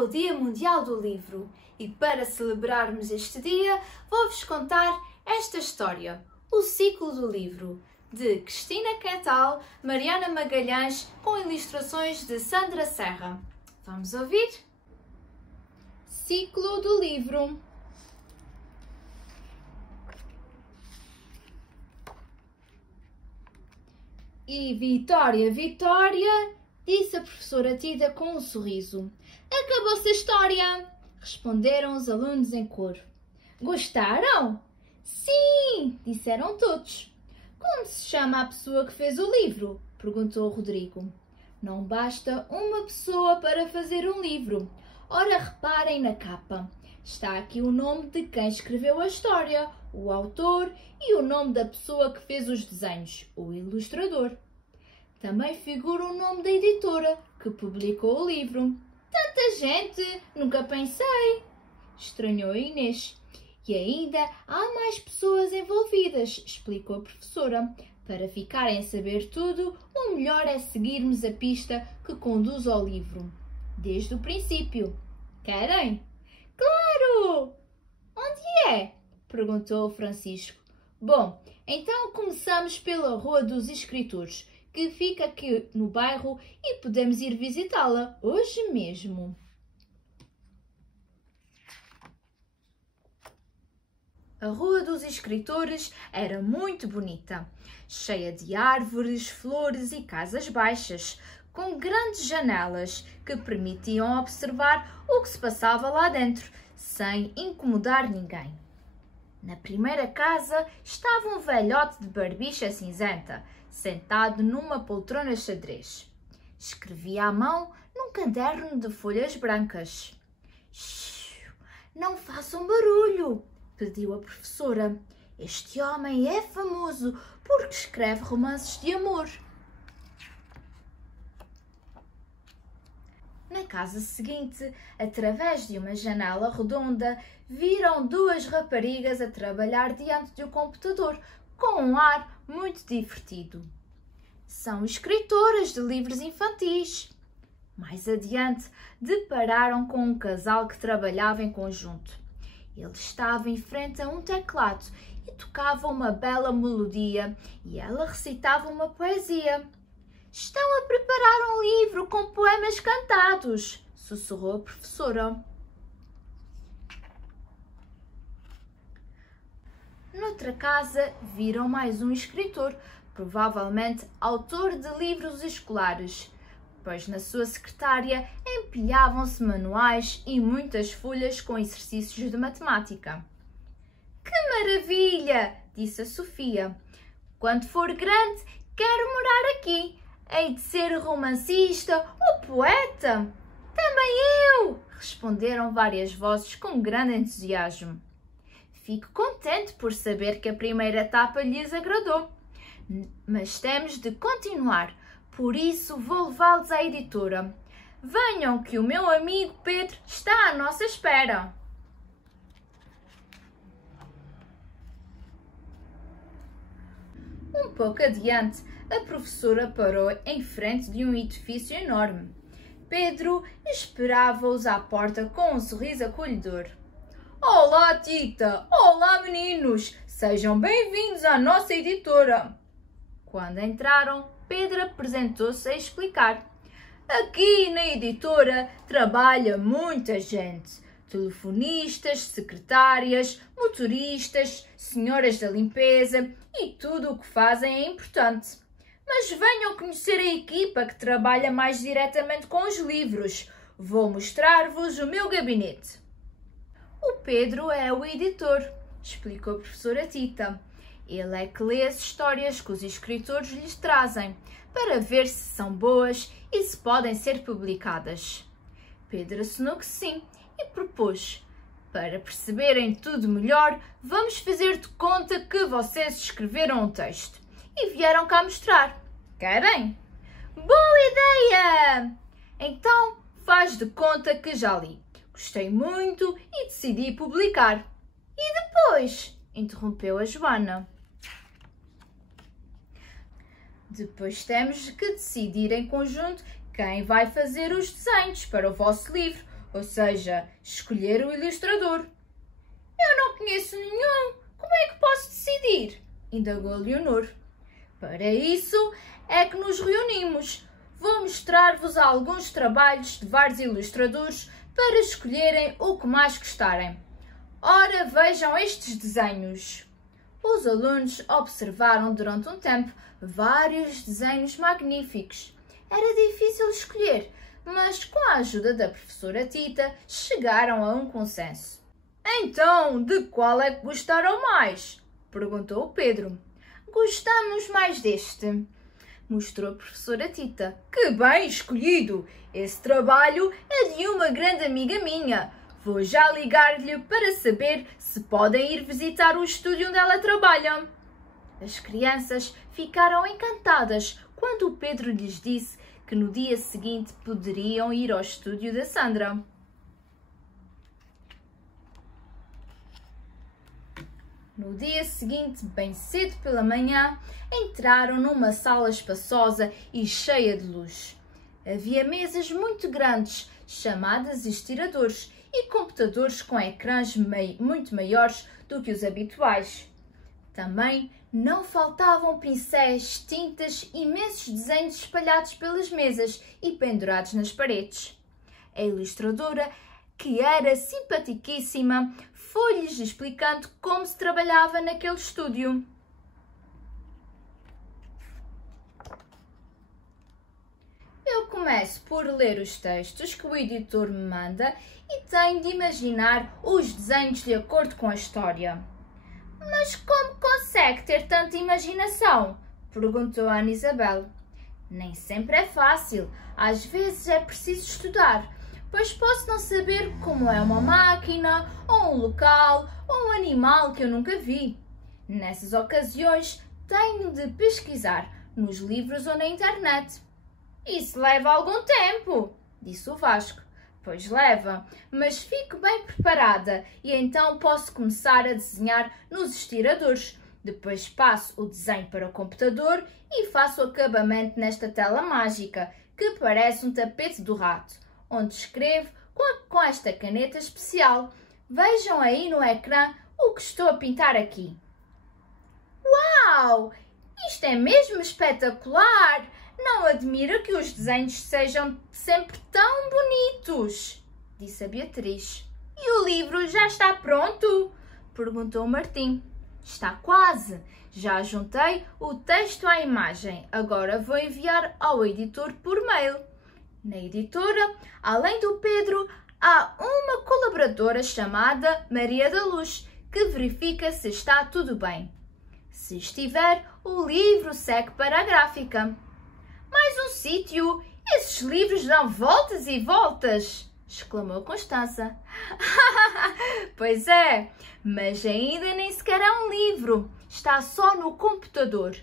o Dia Mundial do Livro e para celebrarmos este dia vou-vos contar esta história, O Ciclo do Livro, de Cristina Quental, Mariana Magalhães, com ilustrações de Sandra Serra. Vamos ouvir? Ciclo do Livro. E Vitória, Vitória, disse a professora Tita com um sorriso. Acabou-se a história, responderam os alunos em coro. Gostaram? Sim, disseram todos. Como se chama a pessoa que fez o livro? Perguntou Rodrigo. Não basta uma pessoa para fazer um livro. Ora, reparem na capa. Está aqui o nome de quem escreveu a história, o autor, e o nome da pessoa que fez os desenhos, o ilustrador. Também figura o nome da editora, que publicou o livro. Tanta gente! Nunca pensei! Estranhou a Inês. E ainda há mais pessoas envolvidas, explicou a professora. Para ficarem a saber tudo, o melhor é seguirmos a pista que conduz ao livro. Desde o princípio. Querem? Claro! Onde é? Perguntou Francisco. Bom, então começamos pela Rua dos Escritores, que fica aqui no bairro e podemos ir visitá-la hoje mesmo. A Rua dos Escritores era muito bonita, cheia de árvores, flores e casas baixas, com grandes janelas que permitiam observar o que se passava lá dentro, sem incomodar ninguém. Na primeira casa estava um velhote de barbicha cinzenta, sentado numa poltrona xadrez. Escrevia à mão num caderno de folhas brancas. Shhh, não façam barulho, pediu a professora. Este homem é famoso porque escreve romances de amor. Na casa seguinte, através de uma janela redonda, viram duas raparigas a trabalhar diante de um computador, com um ar muito divertido. São escritoras de livros infantis. Mais adiante, depararam com um casal que trabalhava em conjunto. Ele estava em frente a um teclado e tocava uma bela melodia e ela recitava uma poesia. Estão a preparar um livro com poemas cantados, sussurrou a professora. Noutra casa, viram mais um escritor, provavelmente autor de livros escolares, pois na sua secretária empilhavam-se manuais e muitas folhas com exercícios de matemática. Que maravilha! Disse a Sofia. Quando for grande, quero morar aqui. Hei de ser romancista ou poeta? Também eu! Responderam várias vozes com grande entusiasmo. Fico contente por saber que a primeira etapa lhes agradou. Mas temos de continuar, por isso vou levá-los à editora. Venham que o meu amigo Pedro está à nossa espera. Um pouco adiante, a professora parou em frente de um edifício enorme. Pedro esperava-os à porta com um sorriso acolhedor. Olá, Tita! Olá, meninos! Sejam bem-vindos à nossa editora! Quando entraram, Pedro apresentou-se a explicar. Aqui na editora trabalha muita gente. Telefonistas, secretárias, motoristas, senhoras da limpeza e tudo o que fazem é importante. Mas venham conhecer a equipa que trabalha mais diretamente com os livros. Vou mostrar-vos o meu gabinete. O Pedro é o editor, explicou a professora Tita. Ele é que lê as histórias que os escritores lhes trazem, para ver se são boas e se podem ser publicadas. Pedro assinou que sim e propôs. Para perceberem tudo melhor, vamos fazer de conta que vocês escreveram um texto e vieram cá mostrar. Querem? Boa ideia! Então faz de conta que já li. Gostei muito e decidi publicar. E depois? Interrompeu a Joana. Depois temos que decidir em conjunto quem vai fazer os desenhos para o vosso livro, ou seja, escolher o ilustrador. Eu não conheço nenhum, como é que posso decidir? Indagou Leonor. Para isso é que nos reunimos. Vou mostrar-vos alguns trabalhos de vários ilustradores para escolherem o que mais gostarem. Ora, vejam estes desenhos. Os alunos observaram durante um tempo vários desenhos magníficos. Era difícil escolher, mas com a ajuda da professora Tita chegaram a um consenso. Então, de qual é que gostaram mais? Perguntou o Pedro. Gostamos mais deste, mostrou a professora Tita. Que bem escolhido! Esse trabalho é de uma grande amiga minha. Vou já ligar-lhe para saber se podem ir visitar o estúdio onde ela trabalha. As crianças ficaram encantadas quando o Pedro lhes disse que no dia seguinte poderiam ir ao estúdio da Sandra. No dia seguinte, bem cedo pela manhã, entraram numa sala espaçosa e cheia de luz. Havia mesas muito grandes, chamadas estiradores, e computadores com ecrãs muito maiores do que os habituais. Também não faltavam pincéis, tintas e imensos desenhos espalhados pelas mesas e pendurados nas paredes. A ilustradora, que era simpaticíssima, foi-lhes explicando como se trabalhava naquele estúdio. Eu começo por ler os textos que o editor me manda e tenho de imaginar os desenhos de acordo com a história. Mas como consegue ter tanta imaginação? Perguntou a Ana Isabel. Nem sempre é fácil. Às vezes é preciso estudar, pois posso não saber como é uma máquina, ou um local, ou um animal que eu nunca vi. Nessas ocasiões, tenho de pesquisar nos livros ou na internet. Isso leva algum tempo, disse o Vasco. Pois leva, mas fico bem preparada e então posso começar a desenhar nos estiradores. Depois passo o desenho para o computador e faço o acabamento nesta tela mágica, que parece um tapete do rato, onde escrevo com esta caneta especial. Vejam aí no ecrã o que estou a pintar aqui. Uau! Isto é mesmo espetacular! Não admira que os desenhos sejam sempre tão bonitos, disse a Beatriz. E o livro já está pronto? Perguntou Martim. Está quase. Já juntei o texto à imagem. Agora vou enviar ao editor por mail. Na editora, além do Pedro, há uma colaboradora chamada Maria da Luz, que verifica se está tudo bem. Se estiver, o livro segue para a gráfica. Mais um sítio! Esses livros dão voltas e voltas! Exclamou Constança. Pois é, mas ainda nem sequer é um livro. Está só no computador.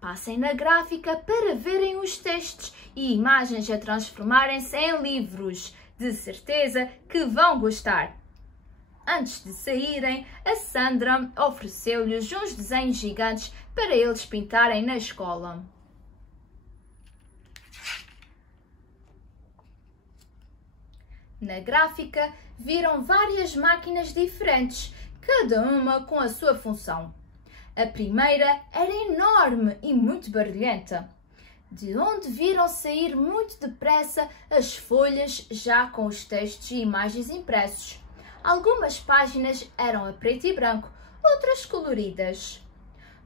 Passem na gráfica para verem os textos e imagens a transformarem-se em livros. De certeza que vão gostar. Antes de saírem, a Sandra ofereceu-lhes uns desenhos gigantes para eles pintarem na escola. Na gráfica, viram várias máquinas diferentes, cada uma com a sua função. A primeira era enorme e muito barulhenta, de onde viram sair muito depressa as folhas já com os textos e imagens impressos. Algumas páginas eram a preto e branco, outras coloridas.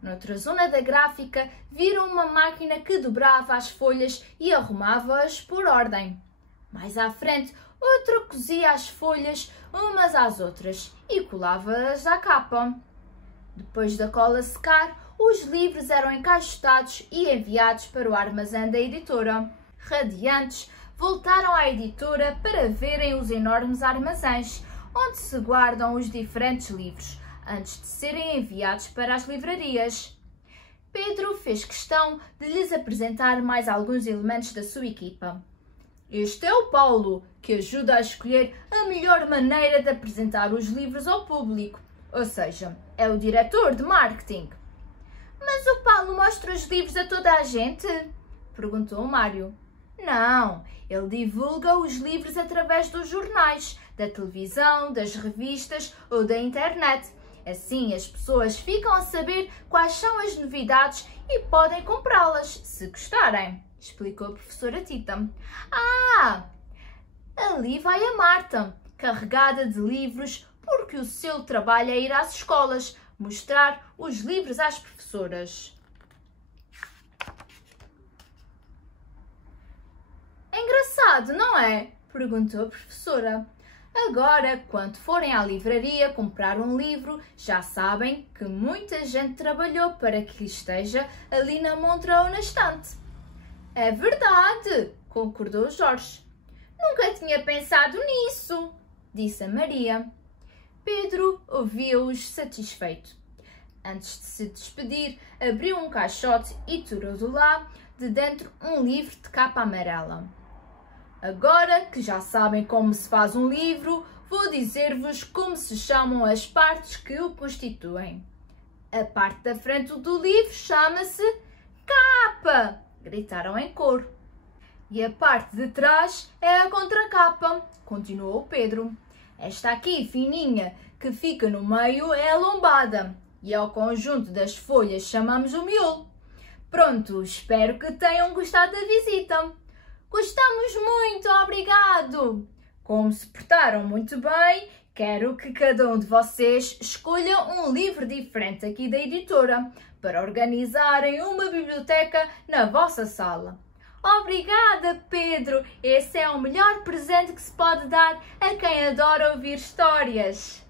Noutra zona da gráfica, viram uma máquina que dobrava as folhas e arrumava-as por ordem. Mais à frente, outra cosia as folhas umas às outras e colava-as à capa. Depois da cola secar, os livros eram encaixotados e enviados para o armazém da editora. Radiantes, voltaram à editora para verem os enormes armazéns, onde se guardam os diferentes livros, antes de serem enviados para as livrarias. Pedro fez questão de lhes apresentar mais alguns elementos da sua equipa. Este é o Paulo, que ajuda a escolher a melhor maneira de apresentar os livros ao público, ou seja, é o diretor de marketing. Mas o Paulo mostra os livros a toda a gente? Perguntou o Mário. Não, ele divulga os livros através dos jornais, da televisão, das revistas ou da internet. Assim, as pessoas ficam a saber quais são as novidades e podem comprá-las, se gostarem, explicou a professora Tita. Ah, ali vai a Marta, carregada de livros, porque o seu trabalho é ir às escolas, mostrar os livros às professoras. É engraçado, não é? Perguntou a professora. Agora, quando forem à livraria comprar um livro, já sabem que muita gente trabalhou para que esteja ali na montra ou na estante. É verdade, concordou Jorge. Nunca tinha pensado nisso, disse a Maria. Pedro ouviu-os satisfeito. Antes de se despedir, abriu um caixote e tirou de lá, de dentro, um livro de capa amarela. Agora que já sabem como se faz um livro, vou dizer-vos como se chamam as partes que o constituem. A parte da frente do livro chama-se capa, gritaram em coro. E a parte de trás é a contracapa, continuou Pedro. Esta aqui, fininha, que fica no meio, é a lombada e ao conjunto das folhas chamamos o miolo. Pronto, espero que tenham gostado da visita. Gostamos muito, obrigado! Como se portaram muito bem, quero que cada um de vocês escolha um livro diferente aqui da editora para organizarem uma biblioteca na vossa sala. Obrigada, Pedro! Esse é o melhor presente que se pode dar a quem adora ouvir histórias.